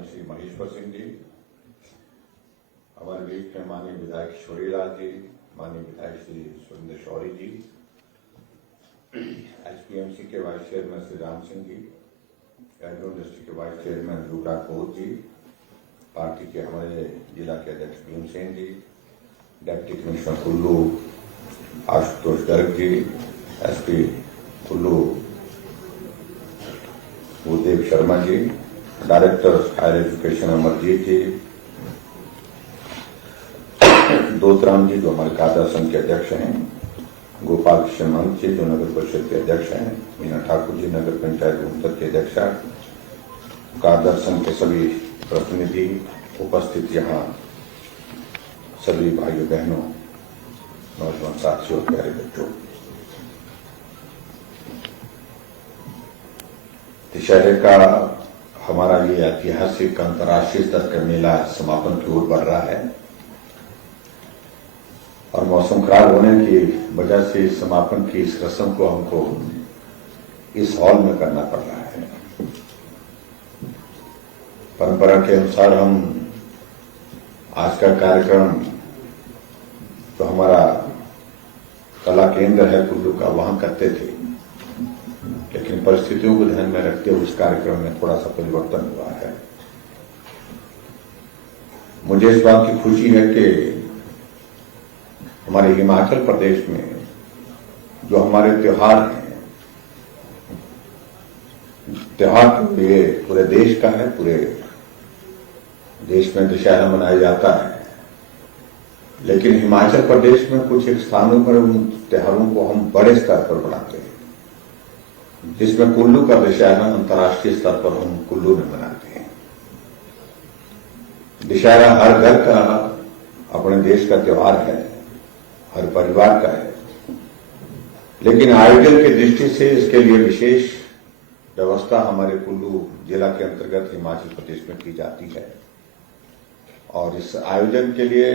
माननीय श्री महेश्वर सिंह जी, हमारे बीच में माननीय विधायक छोरीलाल जी, माननीय विधायक श्री सुरेंद्र शौरी जी, एचपीएमसी के vice chairman Shri Ram Singh ji, agro industry के वाइस चेयरमैन रूपा कौर जी, पार्टी के हमारे जिला के अध्यक्ष भीमसेन जी, deputy commissioner Kullu Ashutosh Garg ji, SP Kullu Bhudev Sharma ji, director higher education Amarjeet जी, दोतराम जी जो हमारे कादा संघ के अध्यक्ष हैं, गोपाल कृष्ण मंच जी जो नगर परिषद के अध्यक्ष हैं, मीना ठाकुर जी नगर पंचायत रोहतक के अध्यक्ष, कादा संघ के सभी प्रतिनिधि उपस्थित, यहाँ सभी भाइयों बहनों, नौजवान साथियों, प्यारे बच्चों, दशहरे का हमारा ये ऐतिहासिक अंतर्राष्ट्रीय स्तर का मेला समापन की ओर बढ़ रहा है और मौसम खराब होने की वजह से समापन की इस रस्म को हमको इस हॉल में करना पड़ रहा है। परंपरा के अनुसार हम आज का कार्यक्रम जो हमारा कला केंद्र है कुल्लू का, वहां करते थे, लेकिन परिस्थितियों को ध्यान में रखते हुए उस कार्यक्रम में थोड़ा सा परिवर्तन हुआ है। मुझे इस बात की खुशी है कि हमारे हिमाचल प्रदेश में जो हमारे त्योहार हैं, त्योहार तो ये पूरे देश का है, पूरे देश में दशहरा मनाया जाता है, लेकिन हिमाचल प्रदेश में कुछ एक स्थानों पर उन त्योहारों को हम बड़े स्तर पर मनाते हैं, जिसमें कुल्लू का दशहरा अंतर्राष्ट्रीय स्तर पर हम कुल्लू में मनाते हैं। दशहरा हर घर का, अपने देश का त्योहार है, हर परिवार का है, लेकिन आयोजन की दृष्टि से इसके लिए विशेष व्यवस्था हमारे कुल्लू जिला के अंतर्गत हिमाचल प्रदेश में की जाती है। और इस आयोजन के लिए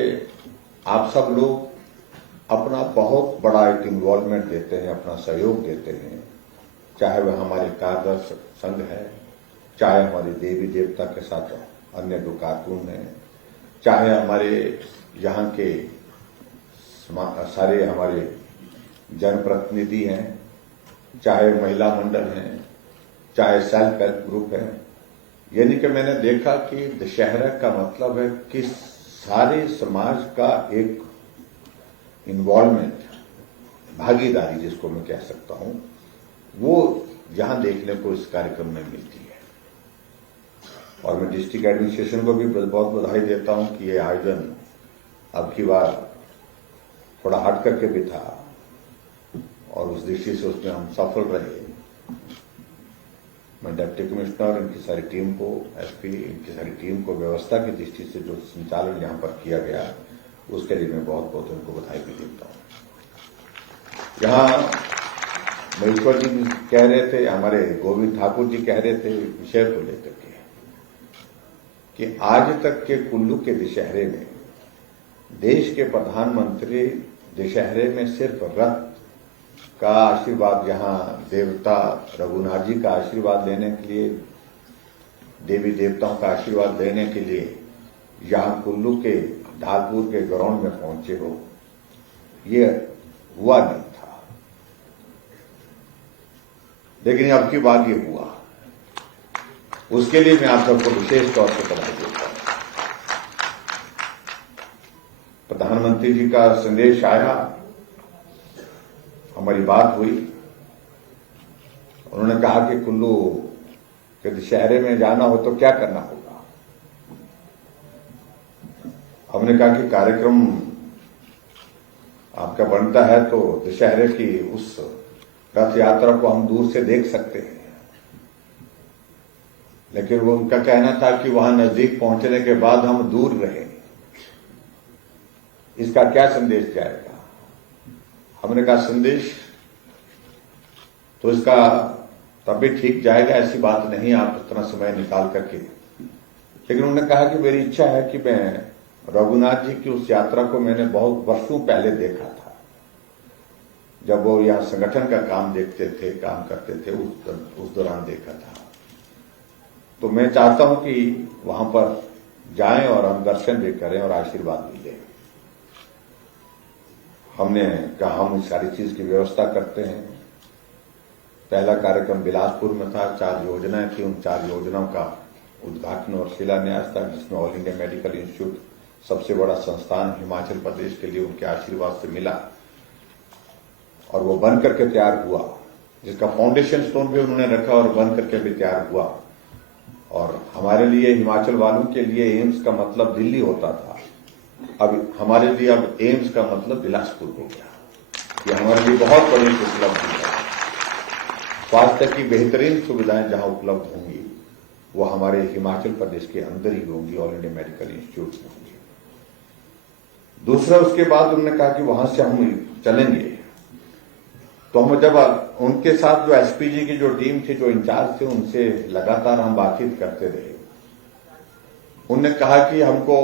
आप सब लोग अपना बहुत बड़ा एक इन्वॉल्वमेंट देते हैं, अपना सहयोग देते हैं, चाहे वह हमारे कारगर संघ है, चाहे हमारे देवी देवता के साथ अन्य जो कार्टून हैं, चाहे हमारे यहाँ के सारे हमारे जनप्रतिनिधि हैं, चाहे महिला मंडल हैं, चाहे सेल्फ हेल्प ग्रुप है। यानी कि मैंने देखा कि दशहरा का मतलब है कि सारे समाज का एक इन्वॉल्वमेंट, भागीदारी जिसको मैं कह सकता हूं, वो यहां देखने को इस कार्यक्रम में मिलती है। और मैं डिस्ट्रिक्ट एडमिनिस्ट्रेशन को भी बहुत बधाई देता हूं कि ये आयोजन अब की बार थोड़ा हट करके भी था और उस दृष्टि से उसमें हम सफल रहे। मैं डिप्टी कमिश्नर, इनकी सारी टीम को, एसपी, इनकी सारी टीम को व्यवस्था की दृष्टि से जो संचालन यहां पर किया गया, उसके लिए मैं बहुत बहुत उनको बधाई भी देता हूं। यहां महेश्वर जी कह रहे थे, हमारे गोविंद ठाकुर जी कह रहे थे विषय को लेकर के कि आज तक के कुल्लू के दशहरे में देश के प्रधानमंत्री दशहरे में सिर्फ रथ का आशीर्वाद, यहां देवता रघुनाथ जी का आशीर्वाद लेने के लिए, देवी देवताओं का आशीर्वाद लेने के लिए यहां कुल्लू के ढालपुर के ग्राउंड में पहुंचे हो, ये हुआ नहीं था। लेकिन अब की बात ये हुआ, उसके लिए मैं आप सबको विशेष तौर पर बधाई देता हूं। प्रधानमंत्री जी का संदेश आया, हमारी बात हुई, उन्होंने कहा कि कुल्लू के दशहरे में जाना हो तो क्या करना होगा। हमने कहा कि कार्यक्रम आपका बनता है तो दशहरे की उस रथ यात्रा को हम दूर से देख सकते हैं, लेकिन वो उनका कहना था कि वहां नजदीक पहुंचने के बाद हम दूर रहें, इसका क्या संदेश जाएगा। हमने कहा संदेश तो इसका तब भी ठीक जाएगा, ऐसी बात नहीं, आप इतना समय निकाल करके। लेकिन उन्होंने कहा कि मेरी इच्छा है कि मैं रघुनाथ जी की उस यात्रा को मैंने बहुत वर्षों पहले देखा था, जब वो यहाँ संगठन का काम देखते थे, काम करते थे, उस दौरान देखा था। तो मैं चाहता हूं कि वहां पर जाएं और हम दर्शन भी करें और आशीर्वाद भी लें। हमने कहा हम इस सारी चीज की व्यवस्था करते हैं। पहला कार्यक्रम बिलासपुर में था, 4 योजनाएं थी, उन 4 योजनाओं का उद्घाटन और शिलान्यास था, जिसमें ऑल इंडिया मेडिकल इंस्टीट्यूट सबसे बड़ा संस्थान हिमाचल प्रदेश के लिए उनके आशीर्वाद से मिला और वो बन करके तैयार हुआ, जिसका फाउंडेशन स्टोन भी उन्होंने रखा और बन करके भी तैयार हुआ। और हमारे लिए, हिमाचल वालों के लिए एम्स का मतलब दिल्ली होता था, अब हमारे लिए अब एम्स का मतलब बिलासपुर हो गया। ये हमारे लिए बहुत बड़ी उपलब्धि है। स्वास्थ्य की बेहतरीन सुविधाएं जहां उपलब्ध होंगी वो हमारे हिमाचल प्रदेश के अंदर ही होंगी, ऑल इंडिया मेडिकल इंस्टीट्यूट में होंगी। दूसरा, उसके बाद उन्होंने कहा कि वहां से हम चलेंगे, तो हम जब उनके साथ जो एसपीजी की जो टीम थी, जो इंचार्ज थे, उनसे लगातार हम बातचीत करते रहे। उन्होंने कहा कि हमको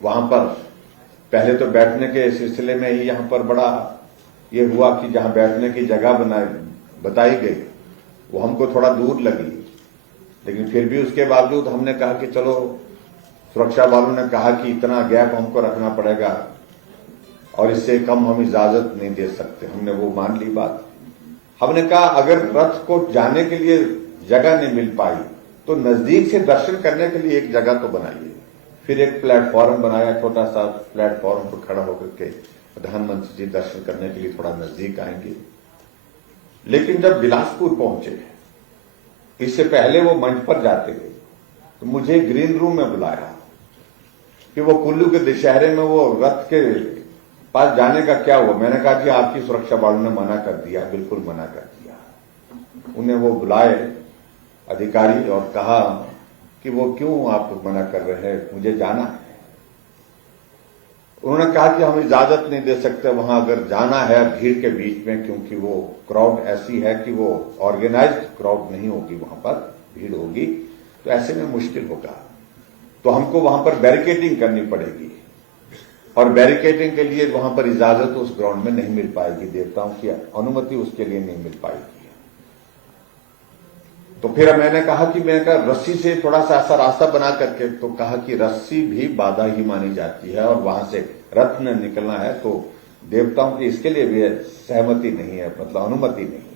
वहां पर पहले तो बैठने के सिलसिले में ही यहां पर बड़ा ये हुआ कि जहां बैठने की जगह बताई गई वो हमको थोड़ा दूर लगी, लेकिन फिर भी उसके बावजूद हमने कहा कि चलो, सुरक्षा वालों ने कहा कि इतना गैप हमको रखना पड़ेगा और इससे कम हम इजाजत नहीं दे सकते। हमने वो मान ली बात। हमने कहा अगर रथ को जाने के लिए जगह नहीं मिल पाई तो नजदीक से दर्शन करने के लिए एक जगह तो बनाइए। फिर एक प्लेटफॉर्म बनाया, छोटा सा प्लेटफॉर्म पर खड़ा होकर के प्रधानमंत्री जी दर्शन करने के लिए थोड़ा नजदीक आएंगे। लेकिन जब बिलासपुर पहुंचे, इससे पहले वो मंच पर जाते गए, तो मुझे ग्रीन रूम में बुलाया कि वो कुल्लू के दशहरे में वो रथ के पास जाने का क्या हुआ। मैंने कहा कि आपकी सुरक्षा वालों ने मना कर दिया, बिल्कुल मना कर दिया। उन्हें वो बुलाए अधिकारी और कहा कि वो क्यों आप मना कर रहे हैं, मुझे जाना है। उन्होंने कहा कि हम इजाजत नहीं दे सकते वहां अगर जाना है भीड़ के बीच में, क्योंकि वो क्राउड ऐसी है कि वो ऑर्गेनाइज्ड क्राउड नहीं होगी, वहां पर भीड़ होगी, तो ऐसे में मुश्किल होगा। तो हमको वहां पर बैरिकेडिंग करनी पड़ेगी और बैरिकेडिंग के लिए वहां पर इजाजत उस ग्राउंड में नहीं मिल पाएगी, देवताओं की अनुमति उसके लिए नहीं मिल पाएगी। तो फिर मैंने कहा कि रस्सी से थोड़ा सा ऐसा रास्ता बना करके, तो कहा कि रस्सी भी बाधा ही मानी जाती है और वहां से रथ में निकलना है तो देवताओं की इसके लिए भी सहमति नहीं है, मतलब अनुमति नहीं है।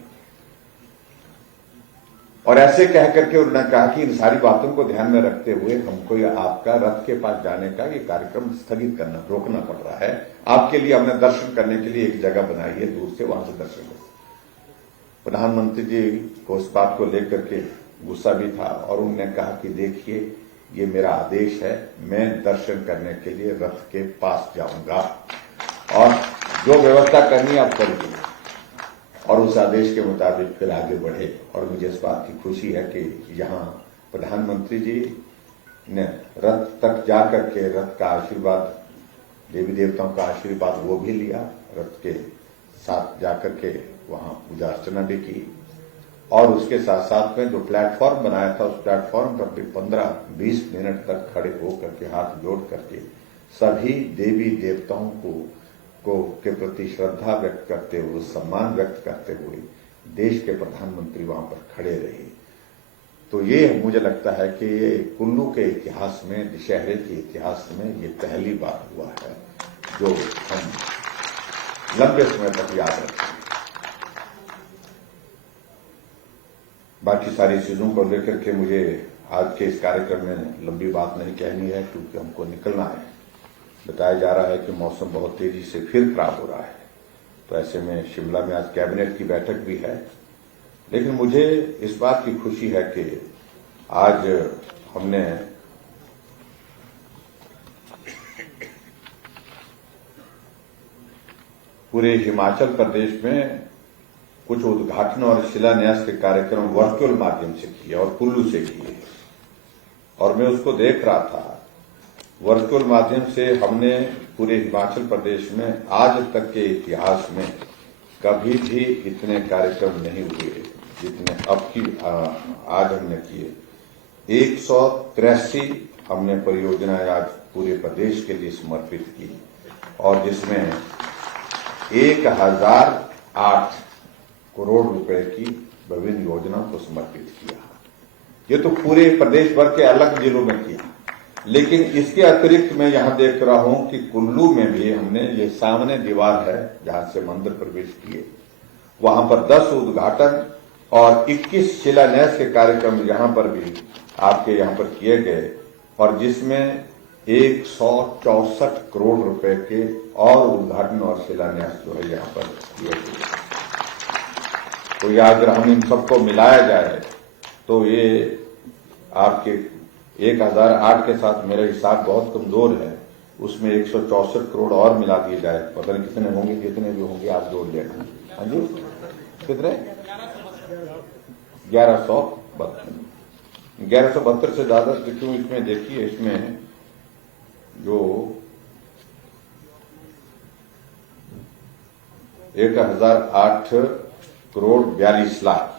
और ऐसे कह करके उन्होंने कहा कि इन सारी बातों को ध्यान में रखते हुए हमको आपका रथ के पास जाने का ये कार्यक्रम स्थगित करना, रोकना पड़ रहा है। आपके लिए हमने दर्शन करने के लिए एक जगह बनाई है, दूर से वहां से दर्शन कर। प्रधानमंत्री जी को इस बात को लेकर के गुस्सा भी था और उन्होंने कहा कि देखिए, ये मेरा आदेश है, मैं दर्शन करने के लिए रथ के पास जाऊंगा और जो व्यवस्था करनी आप करिए। और उस आदेश के मुताबिक फिर आगे बढ़े। और मुझे इस बात की खुशी है कि यहाँ प्रधानमंत्री जी ने रथ तक जाकर के रथ का आशीर्वाद, देवी देवताओं का आशीर्वाद वो भी लिया, रथ के साथ जाकर के वहां पूजा अर्चना भी की। और उसके साथ साथ में जो प्लेटफॉर्म बनाया था, उस प्लेटफॉर्म पर भी 15-20 मिनट तक खड़े होकर के हाथ जोड़ करके सभी देवी देवताओं के प्रति श्रद्धा व्यक्त करते हुए, सम्मान व्यक्त करते हुए देश के प्रधानमंत्री वहां पर खड़े रहे। तो ये मुझे लगता है कि ये कुल्लू के इतिहास में, दशहरे के इतिहास में ये पहली बार हुआ है जो हम लंबे समय तक याद रखेंगे। बाकी सारी चीजों को लेकर के मुझे आज के इस कार्यक्रम में लंबी बात नहीं कहनी है, क्योंकि हमको निकलना है। बताया जा रहा है कि मौसम बहुत तेजी से फिर खराब हो रहा है, तो ऐसे में शिमला में आज कैबिनेट की बैठक भी है। लेकिन मुझे इस बात की खुशी है कि आज हमने पूरे हिमाचल प्रदेश में कुछ उद्घाटन और शिलान्यास के कार्यक्रम वर्चुअल माध्यम से किए और कुल्लू से किए। और मैं उसको देख रहा था, वर्चुअल माध्यम से हमने पूरे हिमाचल प्रदेश में आज तक के इतिहास में कभी भी इतने कार्यक्रम नहीं हुए जितने अब की आज हमने किए। 183 हमने परियोजनाएं आज पूरे प्रदेश के लिए समर्पित की और जिसमें 1008 करोड़ रुपए की विभिन्न योजनाओं को समर्पित किया। ये तो पूरे प्रदेश भर के अलग जिलों में किया, लेकिन इसके अतिरिक्त मैं यहां देख रहा हूं कि कुल्लू में भी हमने, ये सामने दीवार है जहां से मंदिर प्रवेश किए, वहां पर 10 उद्घाटन और 21 शिलान्यास के कार्यक्रम यहां पर भी आपके यहां पर किए गए, और जिसमें 164 करोड़ रुपए के और उद्घाटन और शिलान्यास जो है यहां पर किए गए। तो ये अगर हम इन सबको मिलाया जाए तो ये आपके 1008 के साथ मेरा हिसाब बहुत कमजोर है, उसमें 164 करोड़ और मिला दिए जाए, पता नहीं कितने होंगे, कितने भी होंगे आप जोड़ लेना। हाँ जी, कितने? 1172 से ज्यादा क्यों? इसमें देखिए, इसमें जो 1008 करोड़ 42 लाख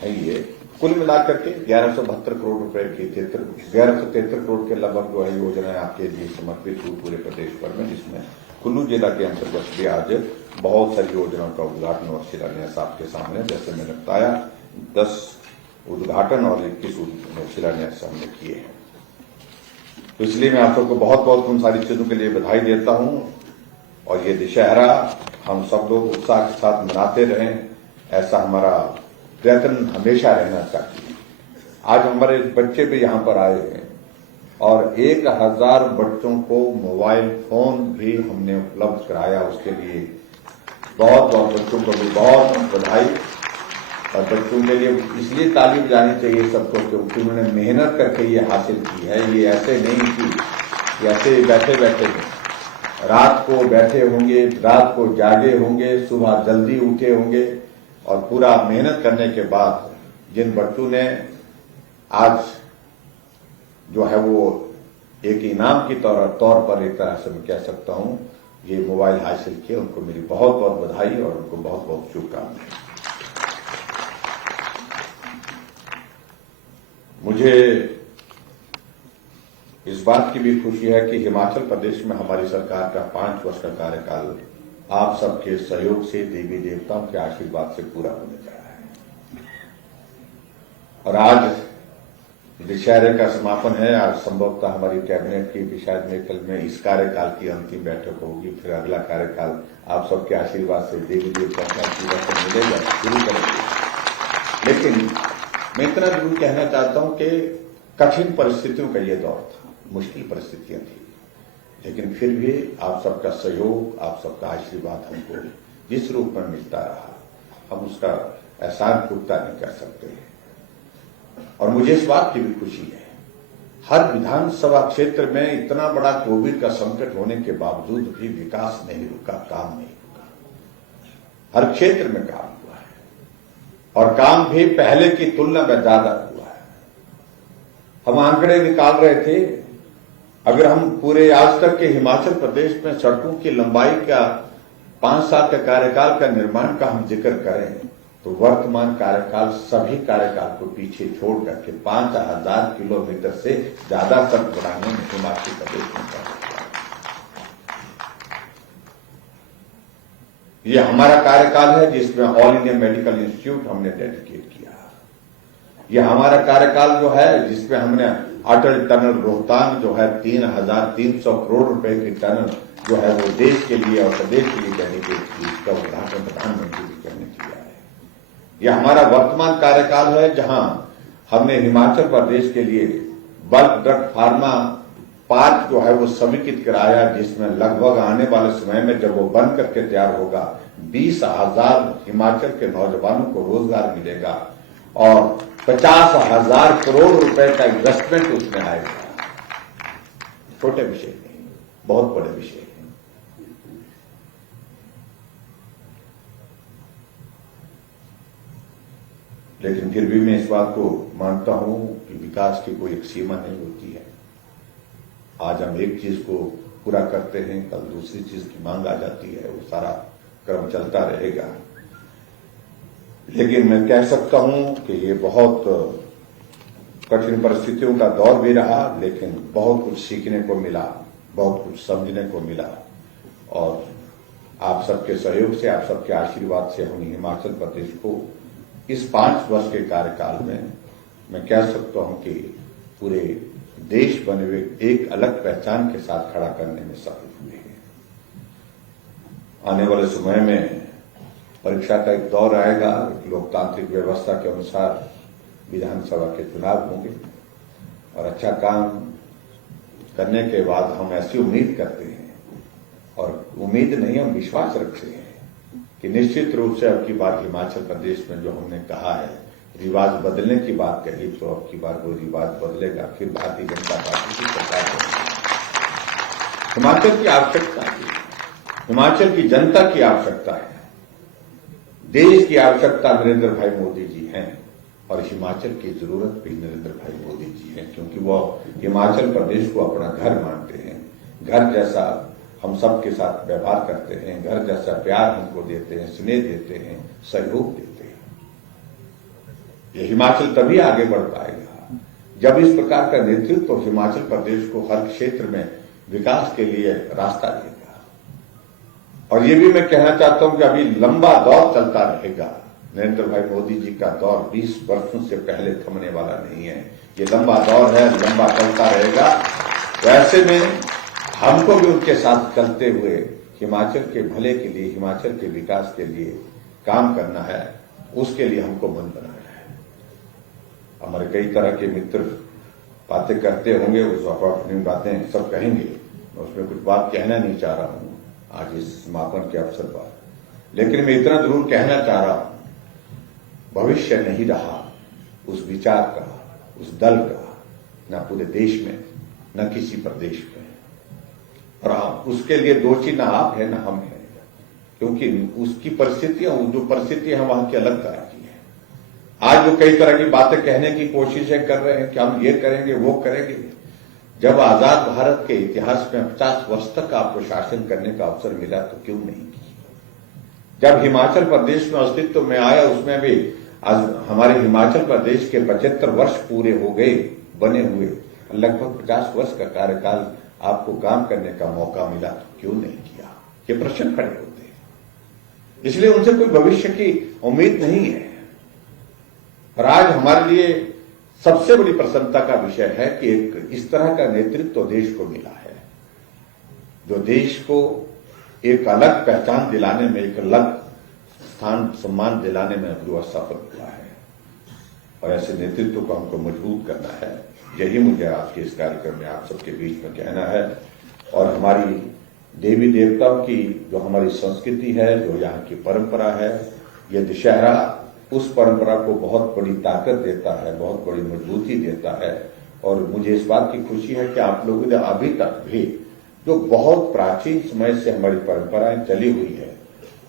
है, ये कुल मिलाकर के 1172 करोड़ रुपए की 1173 करोड़ के लगभग जो है योजनाएं आपके लिए समर्पित हुई पूरे प्रदेश भर में, जिसमें कुल्लू जिला के अंतर्गत भी आज बहुत सारी योजनाओं का उद्घाटन और शिलान्यास आपके सामने, जैसे मैंने बताया, 10 उद्घाटन और 21 शिलान्यास हमने किए हैं। तो इसलिए मैं आप सबको बहुत बहुत उन सारी चीजों के लिए बधाई देता हूं, और ये दशहरा हम सब लोग उत्साह के साथ मनाते रहें, ऐसा हमारा प्रयत्न हमेशा रहना चाहिए। आज हमारे बच्चे भी यहां पर आए हैं और 1000 बच्चों को मोबाइल फोन भी हमने उपलब्ध कराया, उसके लिए बहुत बहुत बच्चों को भी बहुत बधाई। और बच्चों के लिए इसलिए तालीम जानी चाहिए सबको, क्योंकि उन्होंने मेहनत करके ये हासिल की है। ये ऐसे नहीं कि ऐसे बैठे बैठे रात को बैठे होंगे, रात को जागे होंगे, सुबह जल्दी उठे होंगे, और पूरा मेहनत करने के बाद जिन बच्चों ने आज जो है वो एक इनाम की तौर पर एक तरह से मैं कह सकता हूं ये मोबाइल हासिल किए, उनको मेरी बहुत बहुत बधाई और उनको बहुत बहुत शुभकामनाएं। मुझे इस बात की भी खुशी है कि हिमाचल प्रदेश में हमारी सरकार का 5 वर्ष का कार्यकाल आप सबके सहयोग से, देवी देवताओं के आशीर्वाद से पूरा होने जा रहा है। और आज दशहरे का समापन है। आज संभवतः हमारी कैबिनेट की भी शायद मेरे ख्याल में इस कार्यकाल की अंतिम बैठक होगी, फिर अगला कार्यकाल आप सबके आशीर्वाद से, देवी देवताओं के आशीर्वाद से मिलेगा, शुरू करेंगे। लेकिन मैं इतना जरूर कहना चाहता हूं कि कठिन परिस्थितियों का ये दौर था, मुश्किल परिस्थितियां थी, लेकिन फिर भी आप सबका सहयोग, आप सबका आशीर्वाद हमको जिस रूप में मिलता रहा, हम उसका एहसान चुकता नहीं कर सकते। और मुझे इस बात की भी खुशी है, हर विधानसभा क्षेत्र में इतना बड़ा कोविड का संकट होने के बावजूद भी विकास नहीं रुका, काम नहीं रुका। हर क्षेत्र में काम हुआ है, और काम भी पहले की तुलना में ज्यादा हुआ है। हम आंकड़े निकाल रहे थे, अगर हम पूरे आज तक के हिमाचल प्रदेश में सड़कों की लंबाई का 5 साल के कार्यकाल का निर्माण का हम जिक्र करें, तो वर्तमान कार्यकाल सभी कार्यकाल को पीछे छोड़ करके 5000 किलोमीटर से ज्यादा सड़क बनाने में हिमाचल प्रदेश में कर रहा है। ये हमारा कार्यकाल है जिसमें ऑल इंडिया मेडिकल इंस्टीट्यूट हमने डेडिकेट किया। यह हमारा कार्यकाल जो है जिसमें हमने अटल टनल रोहतांग जो है 3300 करोड़ रुपए की टनल जो है वो देश के लिए और प्रदेश के लिए डेडिकेट की, इसका उद्घाटन प्रधानमंत्री जी करने किया है। यह हमारा वर्तमान कार्यकाल है जहां हमने हिमाचल प्रदेश के लिए बल्क ड्रग फार्मा पार्क जो है वो समेकित कराया, जिसमें लगभग आने वाले समय में जब वो बन करके तैयार होगा 20,000 हिमाचल के नौजवानों को रोजगार मिलेगा और 50,000 करोड़ रुपए का इन्वेस्टमेंट उसमें आएगा। छोटे विषय नहीं, बहुत बड़े विषय हैं। लेकिन फिर भी मैं इस बात को मानता हूं कि विकास की कोई एक सीमा नहीं होती है। आज हम एक चीज को पूरा करते हैं, कल दूसरी चीज की मांग आ जाती है, वो सारा क्रम चलता रहेगा। लेकिन मैं कह सकता हूं कि ये बहुत कठिन परिस्थितियों का दौर भी रहा, लेकिन बहुत कुछ सीखने को मिला, बहुत कुछ समझने को मिला, और आप सबके सहयोग से, आप सबके आशीर्वाद से हम हिमाचल प्रदेश को इस 5 वर्ष के कार्यकाल में मैं कह सकता हूं कि पूरे देश बने हुए एक अलग पहचान के साथ खड़ा करने में सफल हुए हैं। आने वाले समय में परीक्षा का एक दौर आएगा। एक लोकतांत्रिक व्यवस्था के अनुसार विधानसभा के चुनाव होंगे और अच्छा काम करने के बाद हम ऐसी उम्मीद करते हैं, और उम्मीद नहीं, हम विश्वास रखते हैं कि निश्चित रूप से अब की बार हिमाचल प्रदेश में जो हमने कहा है, रिवाज बदलने की बात कही, तो अब की बार वो रिवाज बदलेगा। फिर भारतीय जनता पार्टी की सरकार बनेगी। हिमाचल की आवश्यकता है, हिमाचल की जनता की आवश्यकता है, देश की आवश्यकता नरेंद्र भाई मोदी जी हैं, और हिमाचल की जरूरत भी नरेंद्र भाई मोदी जी हैं, क्योंकि वो हिमाचल प्रदेश को अपना घर मानते हैं। घर जैसा हम सबके साथ व्यवहार करते हैं, घर जैसा प्यार हमको देते हैं, स्नेह देते हैं, सहयोग देते हैं। ये हिमाचल तभी आगे बढ़ पाएगा जब इस प्रकार का नेतृत्व हिमाचल प्रदेश को हर क्षेत्र में विकास के लिए रास्ता देगा। और ये भी मैं कहना चाहता हूं कि अभी लंबा दौर चलता रहेगा। नरेंद्र भाई मोदी जी का दौर 20 वर्षों से पहले थमने वाला नहीं है। ये लंबा दौर है, लंबा चलता रहेगा। वैसे में हमको भी उनके साथ चलते हुए हिमाचल के भले के लिए, हिमाचल के विकास के लिए काम करना है। उसके लिए हमको मन बनाना है। हमारे कई तरह के मित्र बातें करते होंगे, उस अपनी बातें सब कहेंगे, मैं उसमें कुछ बात कहना नहीं चाह रहा हूं आज इस समापन के अवसर पर। लेकिन मैं इतना जरूर कहना चाह रहा हूं, भविष्य नहीं रहा उस विचार का, उस दल का, न पूरे देश में, न किसी प्रदेश में। और उसके लिए दोषी न आप है, न हम है, क्योंकि उसकी परिस्थितियां, जो परिस्थितियां हैं वहां की अलग तरह की है। आज जो कई तरह की बातें कहने की कोशिशें कर रहे हैं कि हम ये करेंगे, वो करेंगे, जब आजाद भारत के इतिहास में 50 वर्ष तक आपको शासन करने का अवसर मिला तो क्यों नहीं किया? जब हिमाचल प्रदेश में अस्तित्व में आया, उसमें भी आज हमारे हिमाचल प्रदेश के 75 वर्ष पूरे हो गए बने हुए, लगभग 50 वर्ष का कार्यकाल आपको काम करने का मौका मिला तो क्यों नहीं किया? ये प्रश्न खड़े होते हैं। इसलिए उनसे कोई भविष्य की उम्मीद नहीं है। और आज हमारे लिए सबसे बड़ी प्रसन्नता का विषय है कि एक इस तरह का नेतृत्व देश को मिला है, जो देश को एक अलग पहचान दिलाने में, एक अलग स्थान सम्मान दिलाने में अभी सफल हुआ है। और ऐसे नेतृत्व को हमको मजबूत करना है। यही मुझे आज के इस कार्यक्रम में आप सबके बीच में कहना है। और हमारी देवी देवताओं की जो हमारी संस्कृति है, जो यहाँ की परंपरा है, ये दशहरा उस परंपरा को बहुत बड़ी ताकत देता है, बहुत बड़ी मजबूती देता है। और मुझे इस बात की खुशी है कि आप लोगों ने अभी तक भी जो बहुत प्राचीन समय से हमारी परंपराएं चली हुई है,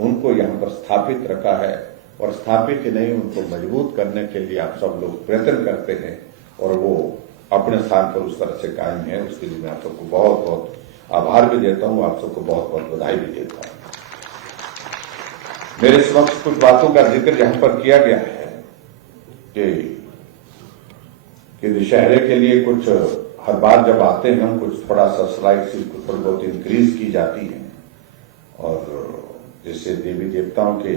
उनको यहाँ पर स्थापित रखा है। और स्थापित ही नहीं, उनको मजबूत करने के लिए आप सब लोग प्रयत्न करते हैं, और वो अपने स्थान पर उस तरह से कायम है। उसके लिए मैं आप सबको बहुत बहुत आभार भी देता हूं, आप सबको बहुत बहुत बधाई भी देता हूं। मेरे समक्ष कुछ बातों का जिक्र यहां पर किया गया है कि दशहरे के लिए कुछ हर बार जब आते हैं हम, कुछ थोड़ा सा स्लाइड से कुछ थोड़ी बहुत इंक्रीज की जाती है, और जिससे देवी देवताओं के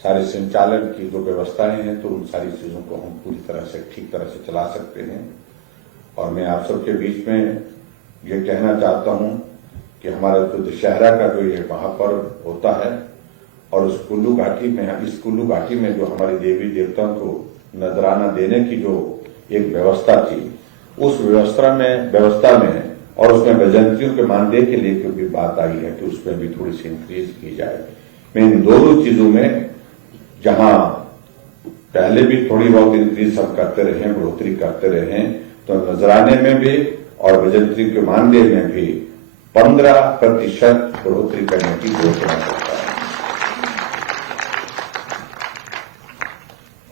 सारे संचालन की जो व्यवस्थाएं हैं, तो उन सारी चीजों को हम पूरी तरह से ठीक तरह से चला सकते हैं। और मैं आप सबके बीच में ये कहना चाहता हूं कि हमारा जो दशहरा का जो ये महापर्व होता है, और उस कुल्लू घाटी में, इस कुल्लू घाटी में जो हमारी देवी देवताओं को नजराना देने की जो एक व्यवस्था थी, उस व्यवस्था में और उसमें बजंतियों के मानदेय के लिए भी बात आई है कि उसमें भी थोड़ी सी इंक्रीज की जाए। मैं इन दोनों चीजों में, जहां पहले भी थोड़ी बहुत इंक्रीज हम करते रहे, बढ़ोतरी करते रहे, तो नजराने में भी और बजंती के मानदेय में भी 15% बढ़ोतरी करने की घोषणा करता है।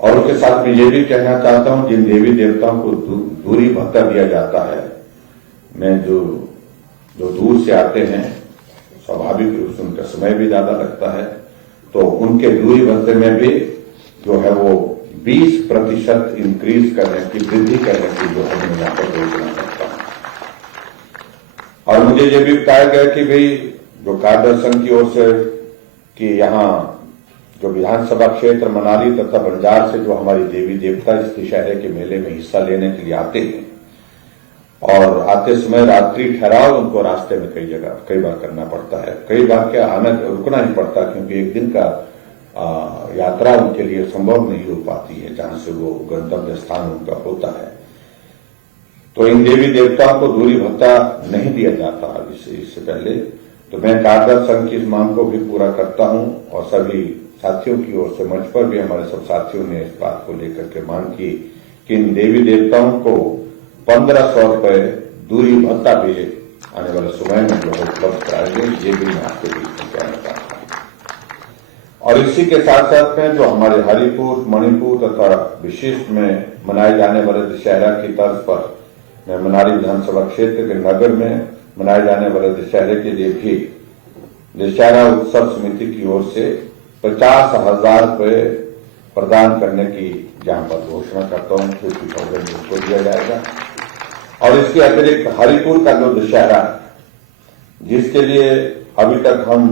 और उसके साथ में ये भी कहना चाहता हूं, जिन देवी देवताओं को दूरी भत्ता दिया जाता है, मैं जो दूर से आते हैं, स्वाभाविक रूप से उनका समय भी ज्यादा लगता है, तो उनके दूरी भत्ते में भी जो है वो 20% इंक्रीज करने की, वृद्धि करने की जो हम यहाँ पर घोषणा करता है। और मुझे ये भी बताया गया कि भाई जो कार्यदर्शन की ओर से कि यहाँ जो विधानसभा क्षेत्र मनाली तथा बंजार से जो हमारी देवी देवता इस दशहरे के मेले में हिस्सा लेने के लिए आते हैं और आते समय रात्रि ठहराव उनको रास्ते में कई बार करना पड़ता है, कई बार क्या आना रुकना ही पड़ता, क्योंकि एक दिन का यात्रा उनके लिए संभव नहीं हो पाती है जहां से वो गंतव्य स्थान उनका होता है। तो इन देवी देवताओं को दूरी भत्ता नहीं दिया जाता इससे पहले। तो मैं कारगर संघ की इस मांग को भी पूरा करता हूं और सभी साथियों की ओर से मंच पर भी हमारे सब साथियों ने इस बात को लेकर के मांग की कि इन देवी देवताओं को 1500 रुपए दूरी भत्ता भी आने वाले समय में जो है उपलब्ध कराएंगे, ये भी मैं आपके बीच में कहना चाहता हूं। और इसी के साथ साथ में जो हमारे हरिपुर, मणिपुर तथा विशेष में मनाए जाने वाले दशहरा की तर्ज पर मैं मनाली विधानसभा क्षेत्र के नगर में मनाए जाने वाले दशहरे के लिए भी दशहरा उत्सव समिति की ओर से 50,000 रुपए प्रदान करने की जहां पर घोषणा करता हूं, 50,000 उसको दिया जाएगा। और इसके अतिरिक्त हरिपुर का जो दशहरा जिसके लिए अभी तक हम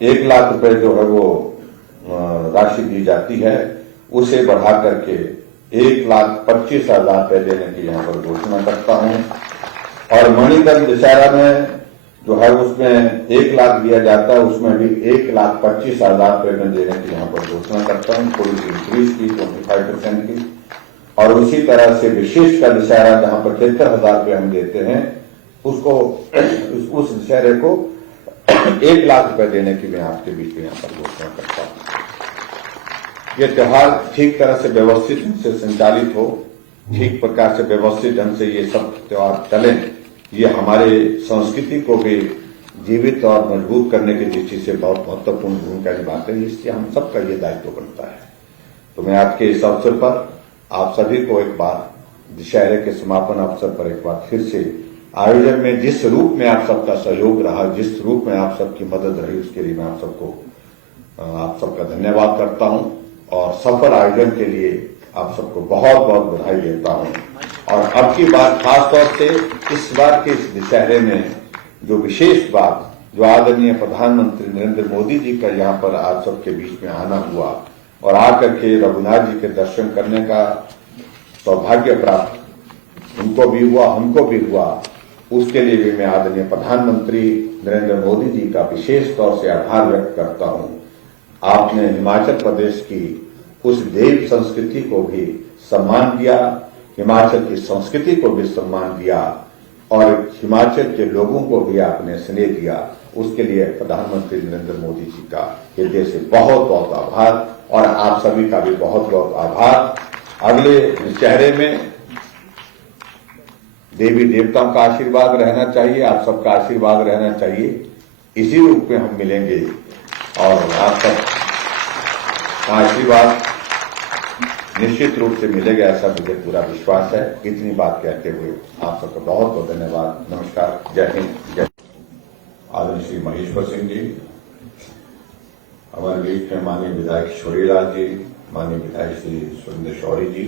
1 लाख रुपए जो है वो राशि दी जाती है, उसे बढ़ा करके 1,25,000 रुपए देने की यहां पर घोषणा करता हूं। और मणिकर्ण दशहरा में जो है उसमें 1 लाख दिया जाता है, उसमें भी 1,25,000 रुपए में देने की यहां पर घोषणा करता हूं, थोड़ी सी इंक्रीज की 25% की। और उसी तरह से विशेष का दशहरा जहां पर 73,000 रुपए हम देते हैं, उसको उस दशहरे को 1 लाख रुपए देने की मैं आपके बीच में यहां पर घोषणा करता हूं। ये त्योहार ठीक तरह से व्यवस्थित ढंग से संचालित हो, ठीक प्रकार से व्यवस्थित ढंग से ये सब त्योहार चले, ये हमारे संस्कृति को भी जीवित और मजबूत करने की दृष्टि से बहुत महत्वपूर्ण भूमिका निभाते हैं, इसलिए हम सबका ये दायित्व बनता है। तो मैं आज के इस अवसर पर आप सभी को एक बार दशहरे के समापन अवसर पर एक बार फिर से आयोजन में जिस रूप में आप सबका सहयोग रहा, जिस रूप में आप सबकी मदद रही, उसके लिए मैं आप सबका धन्यवाद करता हूं और सफल आयोजन के लिए आप सबको बहुत बहुत बधाई देता हूं। और अब की बात खास तौर से इस बार के इस दशहरे में जो विशेष बात, जो आदरणीय प्रधानमंत्री नरेंद्र मोदी जी का यहाँ पर आप सबके बीच में आना हुआ और आकर के रघुनाथ जी के दर्शन करने का सौभाग्य प्राप्त उनको भी हुआ, हमको भी हुआ, उसके लिए भी मैं आदरणीय प्रधानमंत्री नरेंद्र मोदी जी का विशेष तौर से आभार व्यक्त करता हूं। आपने हिमाचल प्रदेश की उस देव संस्कृति को भी सम्मान दिया, हिमाचल की संस्कृति को भी सम्मान दिया और हिमाचल के लोगों को भी आपने स्नेह दिया, उसके लिए प्रधानमंत्री नरेंद्र मोदी जी का हृदय से बहुत बहुत आभार और आप सभी का भी बहुत बहुत आभार। अगले दशहरे में देवी देवताओं का आशीर्वाद रहना चाहिए, आप सबका आशीर्वाद रहना चाहिए, इसी रूप में हम मिलेंगे और आप सबका आशीर्वाद निश्चित रूप से मिलेगा, ऐसा मुझे पूरा विश्वास है। इतनी बात कहते हुए आप सबका बहुत बहुत धन्यवाद। नमस्कार, जय हिंद, जय। आदरणीय श्री महेश्वर सिंह जी, हमारे बीच में माननीय विधायक शोरीलाल जी, माननीय विधायक श्री सुरेंद्र शौरी जी,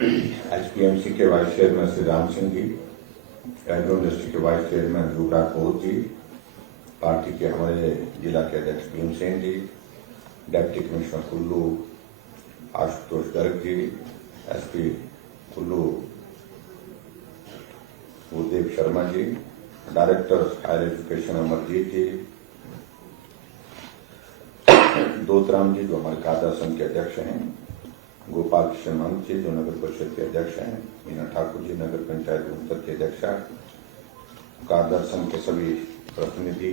एचपीएमसी के vice chairman Shri Ram Singh ji, agro industry के वाइस चेयरमैन ध्रुवराज बोध जी, पार्टी के हमारे जिला के अध्यक्ष भीमसेन जी, deputy commissioner Kullu Ashutosh Garg ji, SP Kullu Bhudev Sharma ji, director higher education Amarjeet जी, दोतराम जी जो हमारे कादा संघ के अध्यक्ष हैं, गोपाल कृष्ण महंत जी जो नगर परिषद के अध्यक्ष हैं, मीना ठाकुर जी नगर पंचायत परिषद के अध्यक्ष, कादा संघ के सभी प्रतिनिधि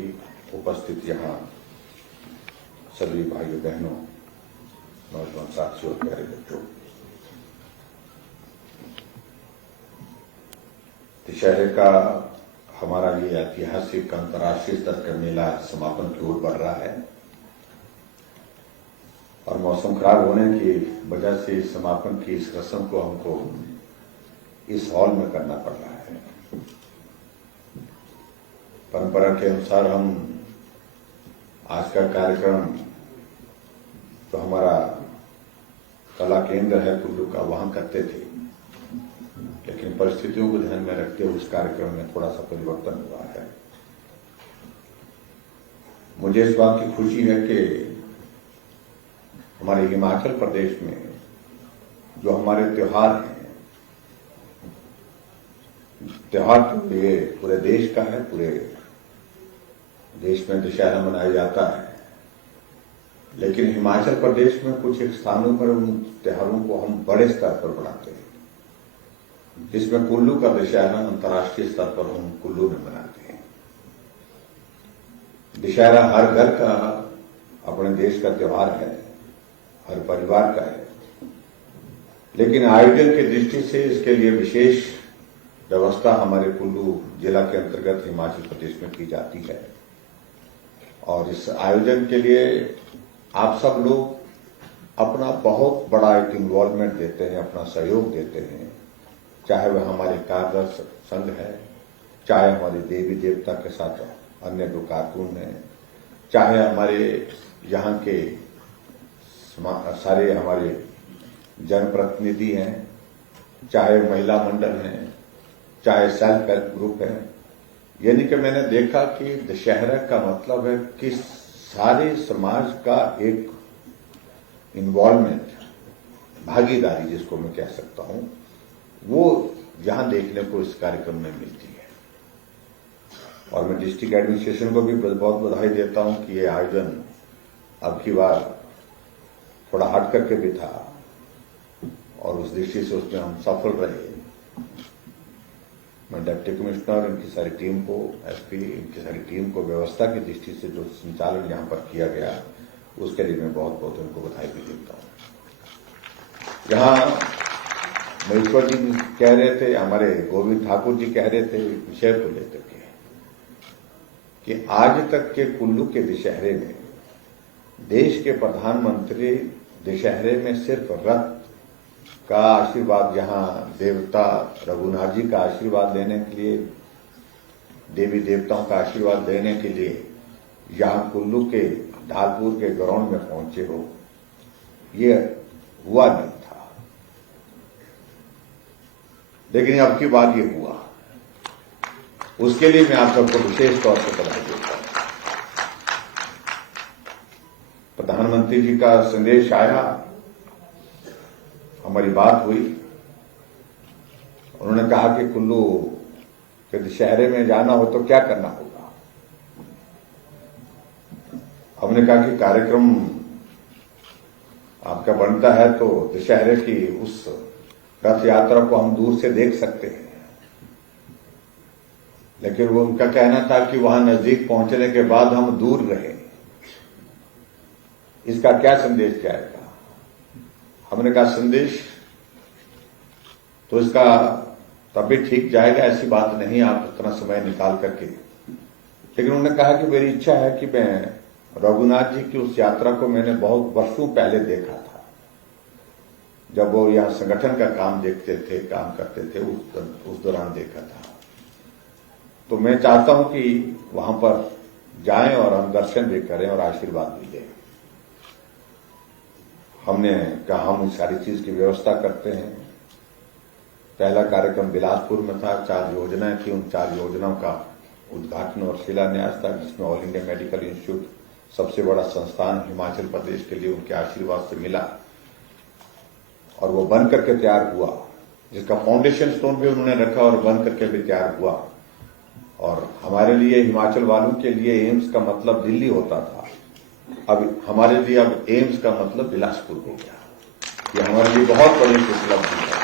उपस्थित, यहाँ सभी भाइयों बहनों, नौजवान साथियों और प्यारे बच्चों, दशहरे का हमारा ये ऐतिहासिक अंतर्राष्ट्रीय स्तर का मेला समापन की ओर बढ़ रहा है और मौसम खराब होने की वजह से इस समापन की इस रस्म को हमको इस हॉल में करना पड़ रहा है। परंपरा के अनुसार हम आज का कार्यक्रम तो हमारा कला केंद्र है कुल्लू का, वहां करते थे, लेकिन परिस्थितियों को ध्यान में रखते हुए उस कार्यक्रम में थोड़ा सा परिवर्तन हुआ है। मुझे इस बात की खुशी है कि हमारे हिमाचल प्रदेश में जो हमारे त्योहार हैं, त्योहार तो ये पूरे देश का है, पूरे देश में दशहरा मनाया जाता है, लेकिन हिमाचल प्रदेश में कुछ एक स्थानों पर उन त्योहारों को हम बड़े स्तर पर मनाते हैं। जिसमें कुल्लू का दशहरा अंतर्राष्ट्रीय स्तर पर हम कुल्लू में मनाते हैं। दशहरा हर घर का अपने देश का त्योहार है, हर परिवार का है, लेकिन आयोजन की दृष्टि से इसके लिए विशेष व्यवस्था हमारे कुल्लू जिला के अंतर्गत हिमाचल प्रदेश में की जाती है। और इस आयोजन के लिए आप सब लोग अपना बहुत बड़ा एक इन्वॉल्वमेंट देते हैं, अपना सहयोग देते हैं, चाहे वह हमारे कारगर संघ है, चाहे हमारे देवी देवता के साथ अन्य जो कारकुन हैं, चाहे हमारे यहाँ के सारे हमारे जनप्रतिनिधि हैं, चाहे महिला मंडल हैं, चाहे सेल्फ हेल्प ग्रुप है। यानी कि मैंने देखा कि दशहरा का मतलब है कि सारे समाज का एक इन्वॉल्वमेंट, भागीदारी जिसको मैं कह सकता हूं, वो यहां देखने को इस कार्यक्रम में मिलती है। और मैं डिस्ट्रिक्ट एडमिनिस्ट्रेशन को भी बहुत बधाई देता हूं कि ये आयोजन अब की बार थोड़ा हट करके भी था और उस दृष्टि से उसमें हम सफल रहे। मैं डिप्टी कमिश्नर, इनकी सारी टीम को, एसपी, इनकी सारी टीम को व्यवस्था की दृष्टि से जो संचालन यहां पर किया गया उसके लिए मैं बहुत बहुत उनको बधाई भी देता हूं। यहां महेश्वर जी कह रहे थे, हमारे गोविंद ठाकुर जी कह रहे थे विषय को लेकर के कि आज तक के कुल्लू के दशहरे में देश के प्रधानमंत्री दशहरे में सिर्फ रथ का आशीर्वाद, जहां देवता रघुनाथ जी का आशीर्वाद लेने के लिए, देवी देवताओं का आशीर्वाद लेने के लिए यहां कुल्लू के ढालपुर के ग्राउंड में पहुंचे हो, ये हुआ नहीं था। लेकिन अब की बात ये हुआ, उसके लिए मैं आप सबको विशेष तौर पर बधाई देता हूं। प्रधानमंत्री जी का संदेश आया, हमारी बात हुई, उन्होंने कहा कि कुल्लू के दशहरे में जाना हो तो क्या करना होगा। हमने कहा कि कार्यक्रम आपका बनता है तो दशहरे की उस रथ यात्रा को हम दूर से देख सकते हैं, लेकिन वो उनका कहना था कि वहां नजदीक पहुंचने के बाद हम दूर रहे, इसका क्या संदेश जाएगा। हमने कहा संदेश तो इसका तब भी ठीक जाएगा, ऐसी बात नहीं, आप इतना समय निकाल करके। लेकिन उन्होंने कहा कि मेरी इच्छा है कि मैं रघुनाथ जी की उस यात्रा को मैंने बहुत वर्षों पहले देखा था, जब वो यहाँ संगठन का काम देखते थे, काम करते थे, उस दौरान देखा था। तो मैं चाहता हूं कि वहां पर जाएं और हम दर्शन भी करें और आशीर्वाद भी लें। हमने कहा हम इस सारी चीज की व्यवस्था करते हैं। पहला कार्यक्रम बिलासपुर में था, 4 योजनाएं थी, उन 4 योजनाओं का उद्घाटन और शिलान्यास था, जिसमें ऑल इंडिया मेडिकल इंस्टीट्यूट सबसे बड़ा संस्थान हिमाचल प्रदेश के लिए उनके आशीर्वाद से मिला और वो बन करके तैयार हुआ, जिसका फाउंडेशन स्टोन भी उन्होंने रखा और बन करके भी तैयार हुआ। और हमारे लिए, हिमाचल वालों के लिए एम्स का मतलब दिल्ली होता था, अब हमारे लिए अब एम्स का मतलब बिलासपुर हो गया। ये हमारे लिए बहुत बड़ी उपलब्धि है।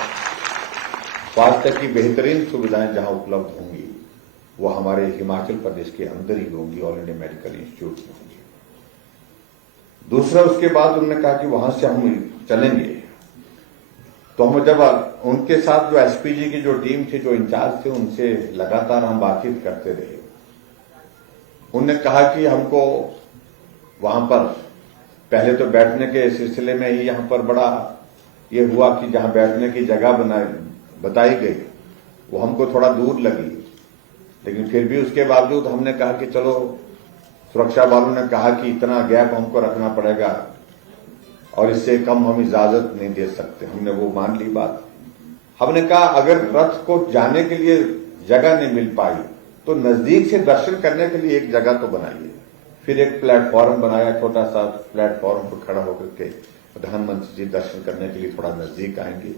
स्वास्थ्य की बेहतरीन सुविधाएं जहां उपलब्ध होंगी वो हमारे हिमाचल प्रदेश के अंदर ही होंगी, ऑल इंडिया मेडिकल इंस्टीट्यूट में होंगी। दूसरा, उसके बाद उन्होंने कहा कि वहां से हम चलेंगे, तो हम जब उनके साथ जो एसपीजी की जो टीम थी, जो इंचार्ज थे, उनसे लगातार हम बातचीत करते रहे। उन्होंने कहा कि हमको वहां पर पहले तो बैठने के सिलसिले में ही यहां पर बड़ा ये हुआ कि जहां बैठने की जगह बताई गई वो हमको थोड़ा दूर लगी, लेकिन फिर भी उसके बावजूद हमने कहा कि चलो, सुरक्षा वालों ने कहा कि इतना गैप हमको रखना पड़ेगा और इससे कम हम इजाजत नहीं दे सकते। हमने वो मान ली बात। हमने कहा अगर रथ को जाने के लिए जगह नहीं मिल पाई तो नजदीक से दर्शन करने के लिए एक जगह तो बनाइए। फिर एक प्लेटफॉर्म बनाया, छोटा सा प्लेटफॉर्म पर खड़ा होकर के प्रधानमंत्री जी दर्शन करने के लिए थोड़ा नजदीक आएंगे।